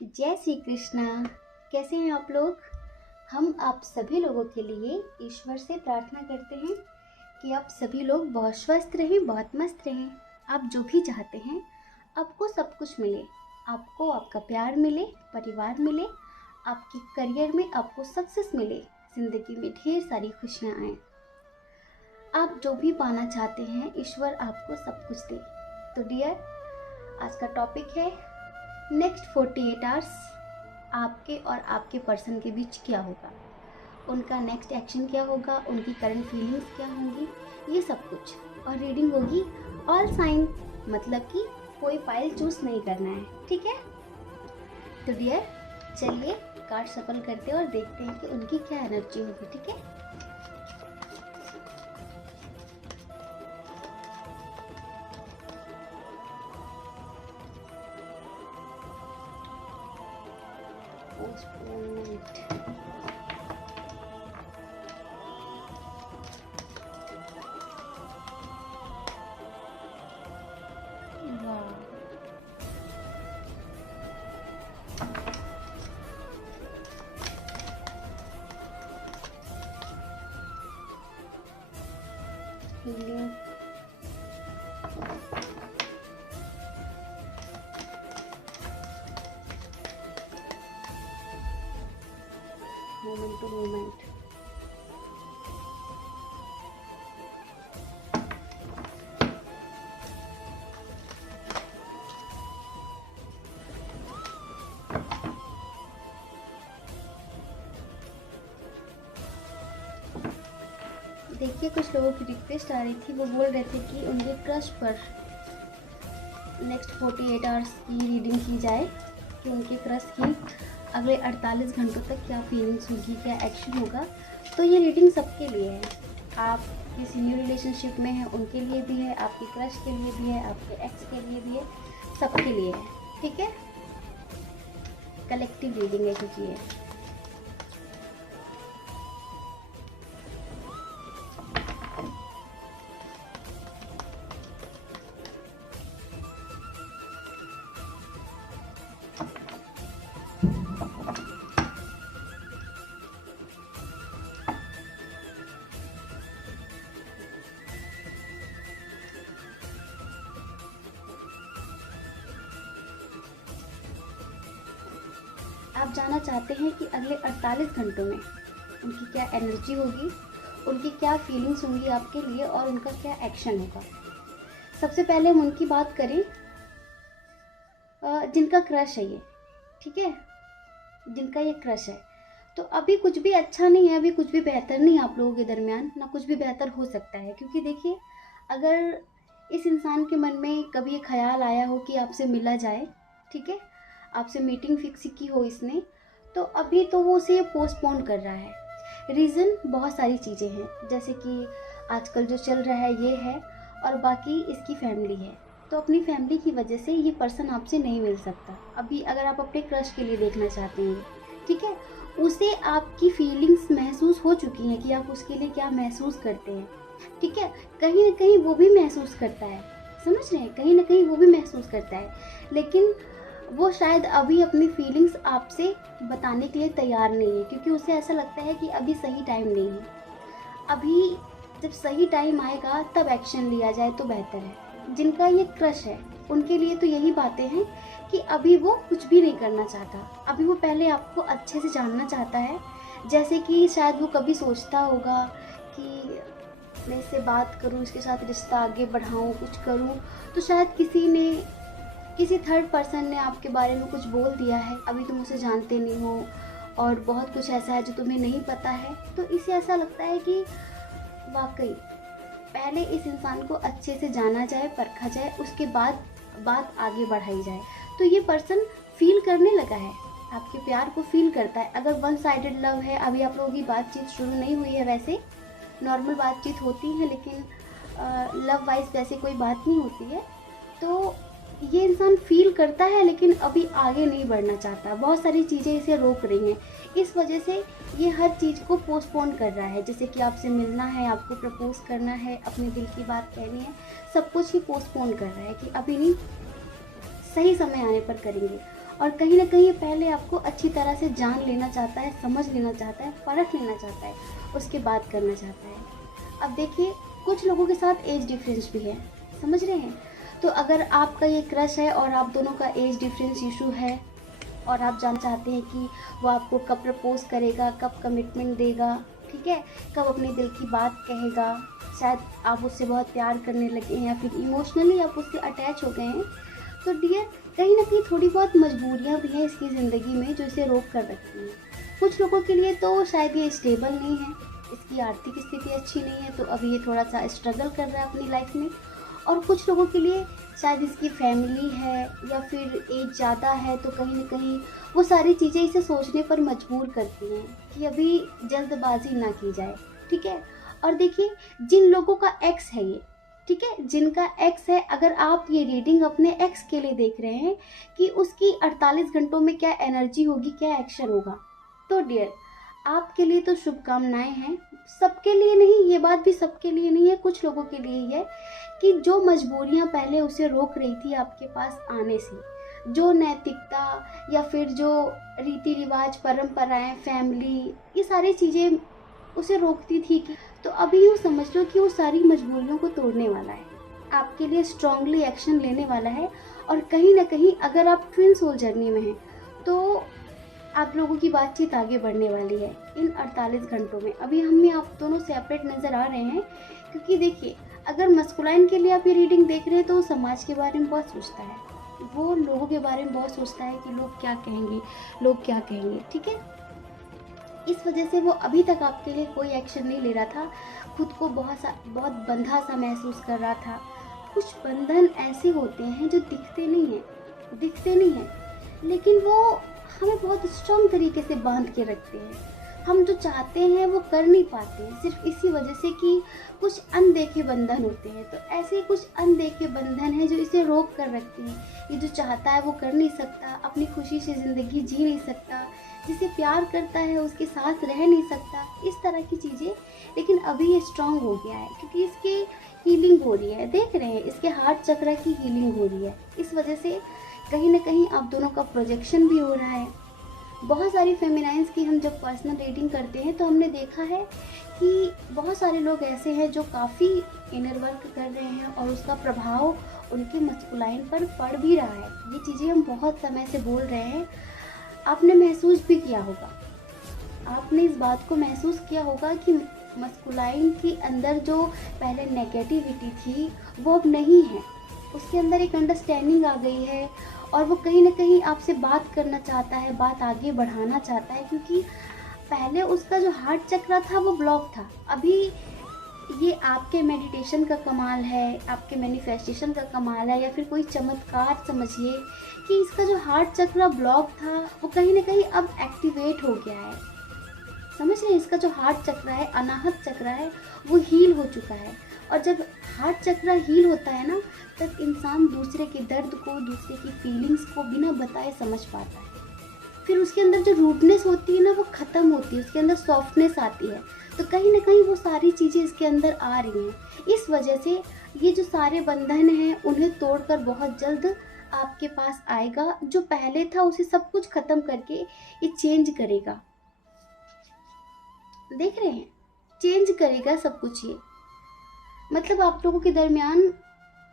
जय श्री कृष्णा। कैसे हैं आप लोग। हम आप सभी लोगों के लिए ईश्वर से प्रार्थना करते हैं कि आप सभी लोग बहुत स्वस्थ रहें, बहुत मस्त रहें। आप जो भी चाहते हैं आपको सब कुछ मिले, आपको आपका प्यार मिले, परिवार मिले, आपके करियर में आपको सक्सेस मिले, ज़िंदगी में ढेर सारी खुशियाँ आएँ। आप जो भी पाना चाहते हैं ईश्वर आपको सब कुछ दे। तो डियर, आज का टॉपिक है नेक्स्ट 48 आवर्स आपके और आपके पर्सन के बीच क्या होगा, उनका नेक्स्ट एक्शन क्या होगा, उनकी करंट फीलिंग्स क्या होंगी, ये सब कुछ। और रीडिंग होगी ऑल साइन, मतलब कि कोई फाइल चूज नहीं करना है, ठीक है। तो डियर चलिए कार्ड सफल करते हैं और देखते हैं कि उनकी क्या एनर्जी होगी, ठीक है। पोस्टपोनमेंट, वाह, हीलिंग, मोमेंट टू मोमेंट, देखिए कुछ लोगों की रिक्वेस्ट आ रही थी, वो बोल रहे थे कि उनके क्रश पर नेक्स्ट 48 आवर्स की रीडिंग की जाए कि उनके क्रश की अगले 48 घंटों तक क्या फीलिंग्स होगी, क्या एक्शन होगा। तो ये रीडिंग सबके लिए है। आप किसी न्यू रिलेशनशिप में हैं उनके लिए भी है, आपके क्रश के लिए भी है, आपके एक्स के लिए भी है, सबके लिए है, ठीक है। कलेक्टिव रीडिंग है क्योंकि ये आप जानना चाहते हैं कि अगले 48 घंटों में उनकी क्या एनर्जी होगी, उनकी क्या फीलिंग्स होंगी आपके लिए और उनका क्या एक्शन होगा। सबसे पहले हम उनकी बात करें जिनका क्रश है ये, ठीक है, जिनका ये क्रश है। तो अभी कुछ भी अच्छा नहीं है, अभी कुछ भी बेहतर नहीं है आप लोगों के दरमियान, ना कुछ भी बेहतर हो सकता है। क्योंकि देखिए, अगर इस इंसान के मन में कभी ये ख्याल आया हो कि आपसे मिला जाए, ठीक है, आपसे मीटिंग फिक्स की हो इसने, तो अभी तो वो उसे पोस्टपोन कर रहा है। रीज़न बहुत सारी चीज़ें हैं, जैसे कि आजकल जो चल रहा है ये है, और बाकी इसकी फैमिली है। तो अपनी फैमिली की वजह से ये पर्सन आपसे नहीं मिल सकता अभी। अगर आप अपने क्रश के लिए देखना चाहते हैं, ठीक है, उसे आपकी फीलिंग्स महसूस हो चुकी हैं कि आप उसके लिए क्या महसूस करते हैं, ठीक है। कहीं ना कहीं वो भी महसूस करता है, समझ रहे हैं, कहीं ना कहीं वो भी महसूस करता है, लेकिन वो शायद अभी अपनी फीलिंग्स आपसे बताने के लिए तैयार नहीं है, क्योंकि उसे ऐसा लगता है कि अभी सही टाइम नहीं है। अभी जब सही टाइम आएगा तब एक्शन लिया जाए तो बेहतर है। जिनका ये क्रश है उनके लिए तो यही बातें हैं कि अभी वो कुछ भी नहीं करना चाहता, अभी वो पहले आपको अच्छे से जानना चाहता है। जैसे कि शायद वो कभी सोचता होगा कि मैं इससे बात करूं, इसके साथ रिश्ता आगे बढ़ाऊं, कुछ करूं, तो शायद किसी थर्ड पर्सन ने आपके बारे में कुछ बोल दिया है, अभी तुम उसे जानते नहीं हो और बहुत कुछ ऐसा है जो तुम्हें नहीं पता है। तो इसे ऐसा लगता है कि वाकई पहले इस इंसान को अच्छे से जाना जाए, परखा जाए, उसके बाद बात आगे बढ़ाई जाए। तो ये पर्सन फील करने लगा है, आपके प्यार को फील करता है। अगर वन साइडेड लव है, अभी आप लोगों की बातचीत शुरू नहीं हुई है, वैसे नॉर्मल बातचीत होती है, लेकिन लव वाइज वैसे कोई बात नहीं होती है। तो ये इंसान फील करता है लेकिन अभी आगे नहीं बढ़ना चाहता, बहुत सारी चीज़ें इसे रोक रही हैं। इस वजह से ये हर चीज़ को पोस्टपोन कर रहा है, जैसे कि आपसे मिलना है, आपको प्रपोज करना है, अपने दिल की बात कहनी है, सब कुछ ही पोस्टपोन कर रहा है कि अभी नहीं, सही समय आने पर करेंगे। और कहीं ना कहीं पहले आपको अच्छी तरह से जान लेना चाहता है, समझ लेना चाहता है, परख लेना चाहता है, उसके बाद करना चाहता है। अब देखिए, कुछ लोगों के साथ एज डिफरेंस भी है, समझ रहे हैं। तो अगर आपका ये क्रश है और आप दोनों का एज डिफरेंस इशू है और आप जानना चाहते हैं कि वो आपको कब प्रपोज करेगा, कब कमिटमेंट देगा, ठीक है, कब अपने दिल की बात कहेगा, शायद आप उससे बहुत प्यार करने लगे हैं या फिर इमोशनली आप उससे अटैच हो गए हैं, तो डियर कहीं ना कहीं थोड़ी बहुत मजबूरियाँ भी हैं इसकी ज़िंदगी में जो इसे रोक कर रखती हैं। कुछ लोगों के लिए तो शायद ये स्टेबल नहीं है, इसकी आर्थिक स्थिति अच्छी नहीं है, तो अभी ये थोड़ा सा स्ट्रगल कर रहा है अपनी लाइफ में। और कुछ लोगों के लिए शायद इसकी फैमिली है या फिर एज ज़्यादा है, तो कहीं ना कहीं वो सारी चीज़ें इसे सोचने पर मजबूर करती हैं कि अभी जल्दबाजी ना की जाए, ठीक है। और देखिए, जिन लोगों का एक्स है ये, ठीक है, जिनका एक्स है, अगर आप ये रीडिंग अपने एक्स के लिए देख रहे हैं कि उसकी 48 घंटों में क्या एनर्जी होगी, क्या एक्शन होगा, तो डियर आपके लिए तो शुभकामनाएं हैं। सबके लिए नहीं, ये बात भी सबके लिए नहीं है, कुछ लोगों के लिए ही है कि जो मजबूरियां पहले उसे रोक रही थी आपके पास आने से, जो नैतिकता या फिर जो रीति रिवाज, परंपराएं, फैमिली, ये सारी चीज़ें उसे रोकती थी, तो अभी यूँ समझ लो कि वो सारी मजबूरियों को तोड़ने वाला है, आपके लिए स्ट्रांगली एक्शन लेने वाला है। और कहीं ना कहीं अगर आप ट्विन सोल जर्नी में हैं तो आप लोगों की बातचीत आगे बढ़ने वाली है इन 48 घंटों में। अभी हम में आप दोनों सेपरेट नज़र आ रहे हैं, क्योंकि देखिए, अगर मस्कुलाइन के लिए आप ये रीडिंग देख रहे हैं तो वो समाज के बारे में बहुत सोचता है, वो लोगों के बारे में बहुत सोचता है कि लोग क्या कहेंगे, लोग क्या कहेंगे, ठीक है। इस वजह से वो अभी तक आपके लिए कोई एक्शन नहीं ले रहा था, खुद को बहुत बंधा सा महसूस कर रहा था। कुछ बंधन ऐसे होते हैं जो दिखते नहीं हैं, लेकिन वो हमें बहुत स्ट्रांग तरीके से बांध के रखते हैं। हम जो चाहते हैं वो कर नहीं पाते हैं, सिर्फ इसी वजह से कि कुछ अनदेखे बंधन होते हैं। तो ऐसे कुछ अनदेखे बंधन हैं जो इसे रोक कर रखते हैं। ये जो चाहता है वो कर नहीं सकता, अपनी खुशी से ज़िंदगी जी नहीं सकता, जिसे प्यार करता है उसके साथ रह नहीं सकता, इस तरह की चीज़ें। लेकिन अभी ये स्ट्रांग हो गया है क्योंकि इसकी हीलिंग हो रही है, देख रहे हैं, इसके हार्ट चक्र की हीलिंग हो रही है। इस वजह से कहीं ना कहीं आप दोनों का प्रोजेक्शन भी हो रहा है। बहुत सारी फेमिनाइंस की हम जब पर्सनल रीडिंग करते हैं तो हमने देखा है कि बहुत सारे लोग ऐसे हैं जो काफ़ी इनर वर्क कर रहे हैं और उसका प्रभाव उनके मस्कुलाइन पर पड़ भी रहा है। ये चीज़ें हम बहुत समय से बोल रहे हैं, आपने महसूस भी किया होगा, आपने इस बात को महसूस किया होगा कि मस्कुलाइन के अंदर जो पहले नेगेटिविटी थी वो अब नहीं है, उसके अंदर एक अंडरस्टैंडिंग आ गई है और वो कहीं ना कहीं आपसे बात करना चाहता है, बात आगे बढ़ाना चाहता है। क्योंकि पहले उसका जो हार्ट चक्र था वो ब्लॉक था। अभी ये आपके मेडिटेशन का कमाल है, आपके मैनिफेस्टेशन का कमाल है, या फिर कोई चमत्कार समझिए कि इसका जो हार्ट चक्र ब्लॉक था वो कहीं ना कहीं अब एक्टिवेट हो गया है। समझ रहे हैं, इसका जो हार्ट चक्र है, अनाहत चक्र है, वो हील हो चुका है। और जब हार्ट चक्र हील होता है ना, तब इंसान दूसरे के दर्द को, दूसरे की फीलिंग्स को बिना बताए समझ पाता है। फिर उसके अंदर जो रूडनेस होती है ना वो ख़त्म होती है, उसके अंदर सॉफ्टनेस आती है। तो कहीं ना कहीं वो सारी चीज़ें इसके अंदर आ रही हैं। इस वजह से ये जो सारे बंधन हैं उन्हें तोड़कर बहुत जल्द आपके पास आएगा। जो पहले था उसे सब कुछ ख़त्म करके ये चेंज करेगा, देख रहे हैं, चेंज करेगा सब कुछ। ये मतलब आप लोगों के दरमियान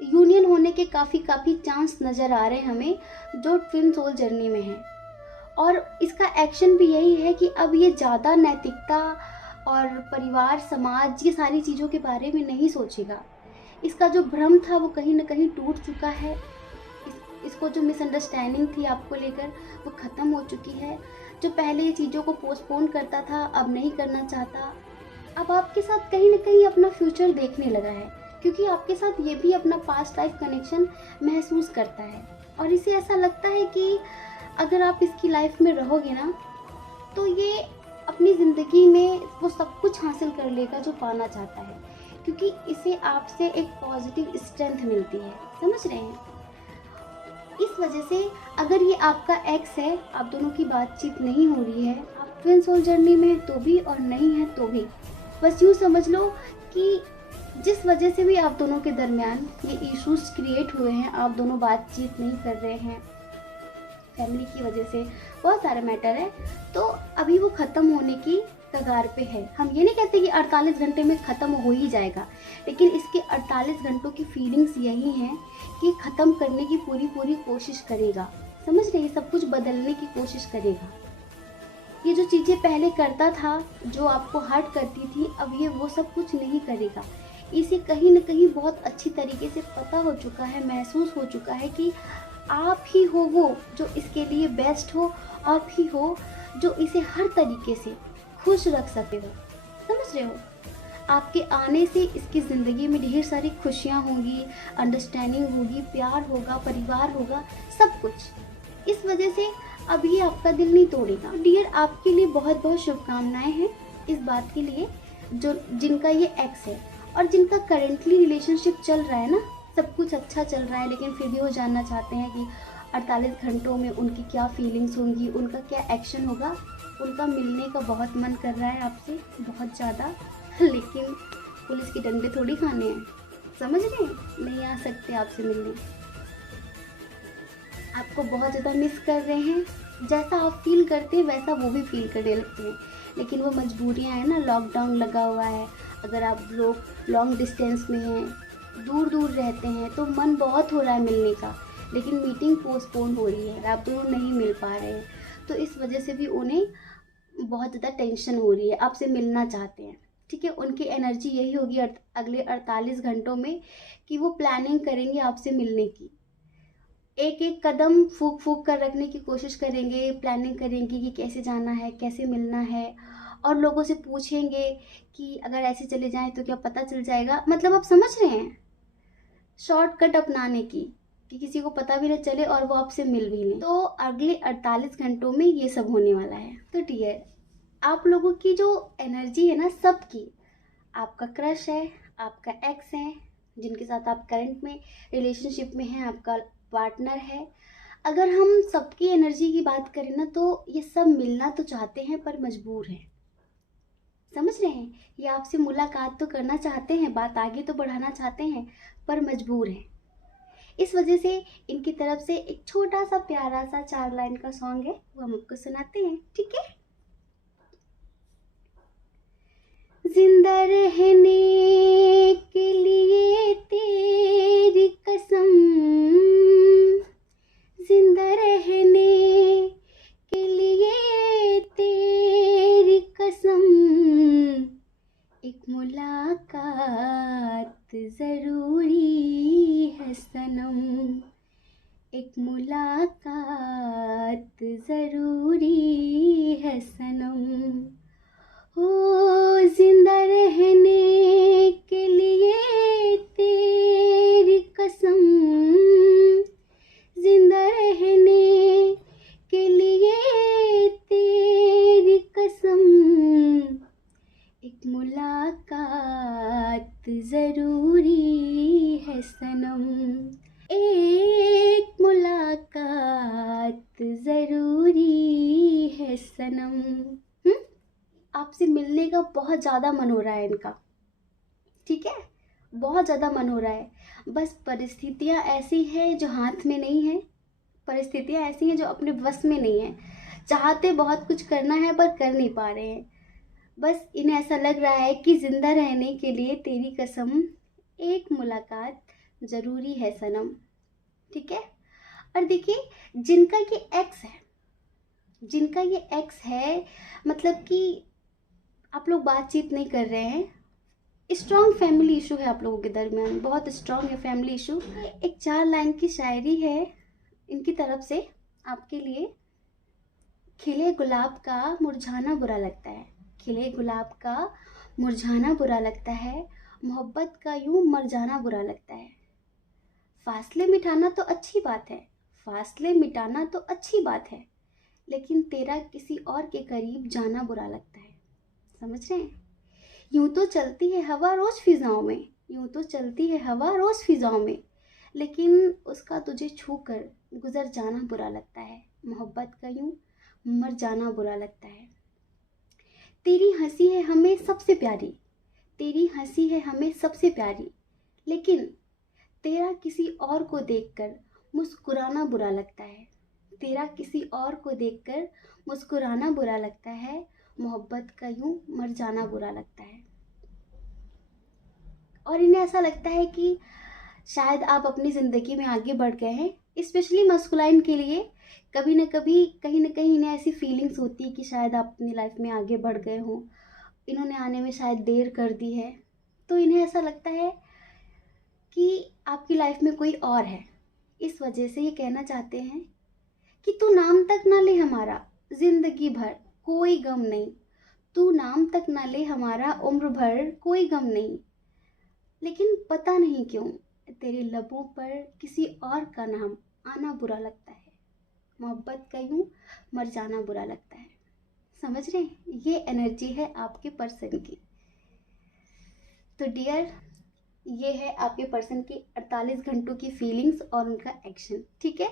यूनियन होने के काफ़ी चांस नज़र आ रहे हैं हमें, जो ट्विन सोल जर्नी में है। और इसका एक्शन भी यही है कि अब ये ज़्यादा नैतिकता और परिवार, समाज, ये सारी चीज़ों के बारे में नहीं सोचेगा। इसका जो भ्रम था वो कहीं ना कहीं टूट चुका है। इसको जो मिसअंडरस्टैंडिंग थी आपको लेकर वो ख़त्म हो चुकी है। जो पहले ये चीज़ों को पोस्टपोन करता था अब नहीं करना चाहता। अब आपके साथ कहीं ना कहीं अपना फ्यूचर देखने लगा है, क्योंकि आपके साथ ये भी अपना पास्ट लाइफ कनेक्शन महसूस करता है। और इसे ऐसा लगता है कि अगर आप इसकी लाइफ में रहोगे ना तो ये अपनी ज़िंदगी में वो सब कुछ हासिल कर लेगा जो पाना चाहता है, क्योंकि इसे आपसे एक पॉजिटिव स्ट्रेंथ मिलती है। समझ रहे हैं? इस वजह से अगर ये आपका एक्स है, आप दोनों की बातचीत नहीं हो रही है, आप ट्विन सोल जर्नी में तो भी और नहीं है तो भी, बस यूँ समझ लो कि जिस वजह से भी आप दोनों के दरमियान ये इश्यूज क्रिएट हुए हैं, आप दोनों बातचीत नहीं कर रहे हैं, फैमिली की वजह से, बहुत सारे मैटर है। तो अभी वो ख़त्म होने की कगार पे है। हम ये नहीं कहते कि 48 घंटे में ख़त्म हो ही जाएगा, लेकिन इसके 48 घंटों की फीलिंग्स यही हैं कि ख़त्म करने की पूरी पूरी कोशिश करेगा। समझ रहे हैं, सब कुछ बदलने की कोशिश करेगा। ये जो चीज़ें पहले करता था, जो आपको हर्ट करती थी, अब ये वो सब कुछ नहीं करेगा। इसे कहीं ना कहीं बहुत अच्छी तरीके से पता हो चुका है, महसूस हो चुका है कि आप ही हो वो जो इसके लिए बेस्ट हो, आप ही हो जो इसे हर तरीके से खुश रख सके हो। समझ रहे हो, आपके आने से इसकी ज़िंदगी में ढेर सारी खुशियाँ होंगी, अंडरस्टैंडिंग होगी, प्यार होगा, परिवार होगा, सब कुछ। इस वजह से अभी आपका दिल नहीं तोड़ेगा। डियर, आपके लिए बहुत बहुत शुभकामनाएं हैं इस बात के लिए, जो जिनका ये एक्स है और जिनका करेंटली रिलेशनशिप चल रहा है ना, सब कुछ अच्छा चल रहा है, लेकिन फिर भी वो जानना चाहते हैं कि 48 घंटों में उनकी क्या फीलिंग्स होंगी, उनका क्या एक्शन होगा। उनका मिलने का बहुत मन कर रहा है आपसे, बहुत ज़्यादा, लेकिन पुलिस के डंडे थोड़ी खाने हैं। समझ रहे हैं, नहीं आ सकते आपसे मिलने, आपको बहुत ज़्यादा मिस कर रहे हैं। जैसा आप फील करते हैं वैसा वो भी फील करने लगते हैं, लेकिन वो मजबूरियां हैं ना, लॉकडाउन लगा हुआ है, अगर आप लोग लॉन्ग डिस्टेंस में हैं, दूर दूर रहते हैं, तो मन बहुत हो रहा है मिलने का, लेकिन मीटिंग पोस्टपोन हो रही है, आप दोनों नहीं मिल पा रहे हैं। तो इस वजह से भी उन्हें बहुत ज़्यादा टेंशन हो रही है, आपसे मिलना चाहते हैं। ठीक है, उनकी एनर्जी यही होगी अगले 48 घंटों में कि वो प्लानिंग करेंगे आपसे मिलने की। एक एक कदम फूक फूक कर रखने की कोशिश करेंगे, प्लानिंग करेंगे कि कैसे जाना है, कैसे मिलना है, और लोगों से पूछेंगे कि अगर ऐसे चले जाएं तो क्या पता चल जाएगा। मतलब आप समझ रहे हैं, शॉर्टकट अपनाने की, कि किसी को पता भी न चले और वो आपसे मिल भी लें। तो अगले 48 घंटों में ये सब होने वाला है। तो डियर, आप लोगों की जो एनर्जी है ना, सबकी, आपका क्रश है, आपका एक्स है, जिनके साथ आप करंट में रिलेशनशिप में हैं, आपका पार्टनर है, अगर हम सबकी एनर्जी की बात करें ना, तो ये सब मिलना तो चाहते हैं पर मजबूर हैं। समझ रहे हैं, ये आपसे मुलाकात तो करना चाहते हैं, बात आगे तो बढ़ाना चाहते हैं, पर मजबूर हैं। इस वजह से इनकी तरफ से एक छोटा सा प्यारा सा 4 लाइन का सॉन्ग है, वो हम आपको सुनाते हैं। ठीक है। जिंदा रहने के लिए तेरी कसम, जिंदा रहने के लिए तेरी कसम, एक मुलाकात जरूरी है सनम, एक मुलाकात जरूरी है सनम। हो जिंदा रहने के लिए तेरी कसम, जिंदा रहने के लिए तेरी कसम, एक मुलाकात जरूरी है सनम, एक मुलाकात जरूरी है सनम। आपसे मिलने का बहुत ज़्यादा मन हो रहा है इनका। ठीक है, बहुत ज़्यादा मन हो रहा है, बस परिस्थितियाँ ऐसी हैं जो हाथ में नहीं है, परिस्थितियाँ ऐसी हैं जो अपने बस में नहीं है। चाहते बहुत कुछ करना है पर कर नहीं पा रहे हैं। बस इन्हें ऐसा लग रहा है कि जिंदा रहने के लिए तेरी कसम, एक मुलाकात ज़रूरी है सनम। ठीक है। और देखिए, जिनका ये एक्स है, मतलब कि आप लोग बातचीत नहीं कर रहे हैं, स्ट्रॉन्ग फैमिली इशू है आप लोगों के दरमियान, बहुत स्ट्रॉन्ग है फैमिली इशू। एक 4 लाइन की शायरी है इनकी तरफ से आपके लिए। खिले गुलाब का मुरझाना बुरा लगता है, खिले गुलाब का मुरझाना बुरा लगता है, मोहब्बत का यूं मर जाना बुरा लगता है। फासले मिटाना तो अच्छी बात है, फासले मिटाना तो अच्छी बात है, लेकिन तेरा किसी और के करीब जाना बुरा लगता है। समझ रहे हैं, यूं तो चलती है हवा रोज फिजाओं में, यूं तो चलती है हवा रोज फिजाओं में, लेकिन उसका तुझे छू कर गुजर जाना बुरा लगता है, मोहब्बत का यूं मर जाना बुरा लगता है। तेरी हंसी है हमें सबसे प्यारी, तेरी हंसी है हमें सबसे प्यारी, लेकिन तेरा किसी और को देखकर मुस्कुराना बुरा लगता है, तेरा किसी और को देखकर मुस्कुराना बुरा लगता है, मोहब्बत का यूं मर जाना बुरा लगता है। और इन्हें ऐसा लगता है कि शायद आप अपनी ज़िंदगी में आगे बढ़ गए हैं, स्पेशली मस्कुलाइन के लिए कभी ना कभी कहीं ना कहीं इन्हें ऐसी फीलिंग्स होती है कि शायद आप अपनी लाइफ में आगे बढ़ गए हों, इन्होंने आने में शायद देर कर दी है। तो इन्हें ऐसा लगता है कि आपकी लाइफ में कोई और है, इस वजह से ये कहना चाहते हैं कि तू नाम तक ना ले हमारा, जिंदगी भर कोई गम नहीं। तू नाम तक ना ले हमारा, उम्र भर कोई गम नहीं। लेकिन पता नहीं क्यों तेरे लबों पर किसी और का नाम आना बुरा लगता है, मोहब्बत का यूं मर जाना बुरा लगता है। समझ रहे हैं? ये एनर्जी है आपके पर्सन की। तो डियर, ये है आपके पर्सन की 48 घंटों की फीलिंग्स और उनका एक्शन। ठीक है?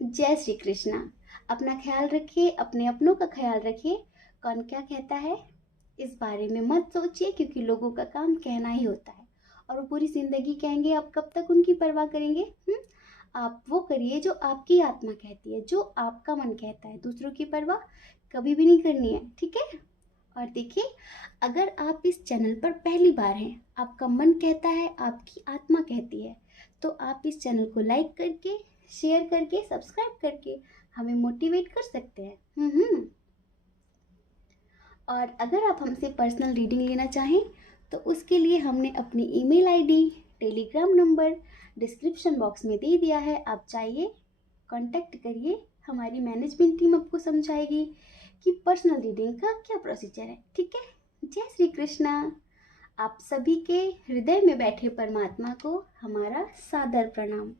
जय श्री कृष्णा। अपना ख्याल रखिए, अपने अपनों का ख्याल रखिए। कौन क्या कहता है इस बारे में मत सोचिए, क्योंकि लोगों का काम कहना ही होता है और वो पूरी जिंदगी कहेंगे, आप कब तक उनकी परवाह करेंगे? आप वो करिए जो आपकी आत्मा कहती है, जो आपका मन कहता है। दूसरों की परवाह कभी भी नहीं करनी है। ठीक है? और देखिए, अगर आप इस चैनल पर पहली बार हैं, आपका मन कहता है, आपकी आत्मा कहती है, तो आप इस चैनल को लाइक करके, शेयर करके, सब्सक्राइब करके हमें मोटिवेट कर सकते हैं। और अगर आप हमसे पर्सनल रीडिंग लेना चाहें तो उसके लिए हमने अपनी email ID, Telegram number description box में दे दिया है। आप चाहिए कांटेक्ट करिए, हमारी मैनेजमेंट टीम आपको समझाएगी कि पर्सनल रीडिंग का क्या प्रोसीजर है। ठीक है? जय श्री कृष्णा। आप सभी के हृदय में बैठे परमात्मा को हमारा सादर प्रणाम।